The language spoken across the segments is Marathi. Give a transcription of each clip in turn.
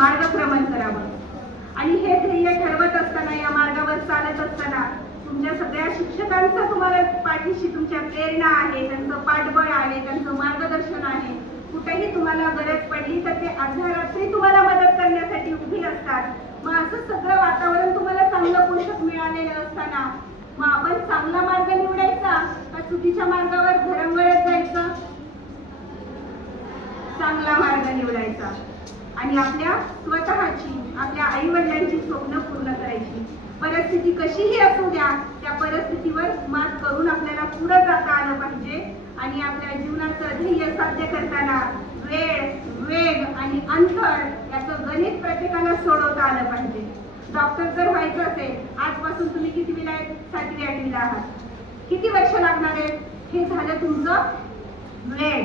मार्गक्रमण करावं. आणि हे ध्येय ठरवत असताना, या मार्गावर चालत असताना तुमच्या सगळ्या शिक्षकांचं तुम्हाला पाठीशी तुमच्या प्रेरणा आहे, त्यांचं पाठबळ आहे, त्यांचं मार्गदर्शन आहे. कुठेही तुम्हाला गरज पडली तर ते अर्ध्या रात्री तुम्हाला मदत करण्यासाठी उभी असतात. मग असं सगळं वातावरण तुम्हाला चांगलं पोषक मिळालेलं असताना मग आपण चांगला मार्ग निवडायचा का चुकीच्या मार्गावर घरंगळत जायचं? चांगला मार्ग निवडायचा आणि आपल्या स्वतःची, आपल्या आई वडिलांची स्वप्न पूर्ण करायची. परिस्थिती कशीही असू द्या, त्या परिस्थितीवर मात करून आपल्याला पुढे जाता आलं पाहिजे. आणि आपल्या जीवनाचं ध्येय साध्य करताना वेळ, वेग आणि अंतर याचं गणित प्रत्येकाला सोडवता आलं पाहिजे. डॉक्टर जर व्हायचं असेल, आजपासून तुम्ही कितवीला आहेत? 7वी 8वीला आहात. किती वर्ष लागणार आहेत? हे झालं तुमचं वेळ.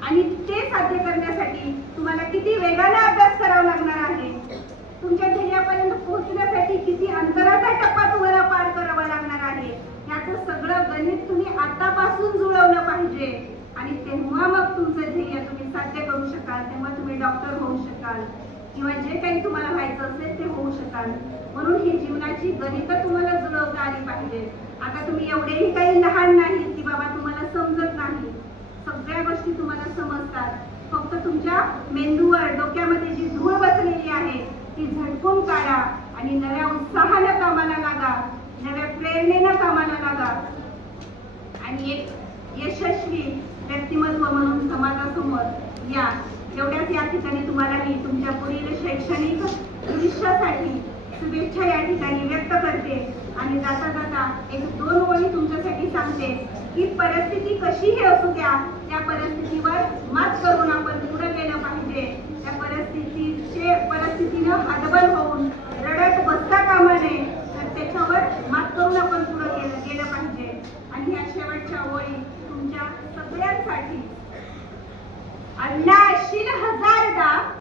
आणि ते साध्य करण्यासाठी तुम्हाला किती वेगाने अभ्यास करावा लागणार आहे, तुमच्या ध्येयापर्यंत पोहोचण्यासाठी किती अंतराचा टप्पा तुम्हाला पार करावा लागणार आहे, याचं सगळं गणित तुम्ही आतापासून जुळवलं पाहिजे. आणि तेव्हा मग तुमचं ध्येय तुम्ही साध्य करू शकाल. तेव्हा तुम्ही डॉक्टर होऊ शकाल किंवा जे काही तुम्हाला व्हायचं असेल ते होऊ शकाल. म्हणून ही जीवनाची गणित तुम्हाला जुळवता आली पाहिजे. आता तुम्ही एवढेही काही लहान नाही की बाबा तुम्हाला समजत नाही. सगळ्या गोष्टी तुम्हाला समजतात. फक्त तुमच्या मेंदूवर, डोक्यामध्ये जी धूळ बसलेली आहे ती झटकून काढा आणि नव्या उत्साहानं कामाला लागा, नव्या प्रेरणेनं कामाला लागा आणि एक यशस्वी व्यक्तिमत्व म्हणून समाजासमोर या. एवढ्याच या ठिकाणी तुम्हाला मी तुमच्या पुढील शैक्षणिक भविष्यासाठी शुभेच्छा या ठिकाणी व्यक्त करते. आणि जाता जाता 1-2 ओळी तुमच्यासाठी सांगते की परिस्थिती कशीही असू द्या, त्या परिस्थितीवर मात करून आपण पुढे गेलं पाहिजे. त्या परिस्थितीनं हतबल होऊन रडत बसता कामा नये, तर त्याच्यावर मात करून आपण पुढे गेलं पाहिजे. आणि या शेवटच्या ओळी तुमच्या सगळ्यांसाठी. अण्णा 80,000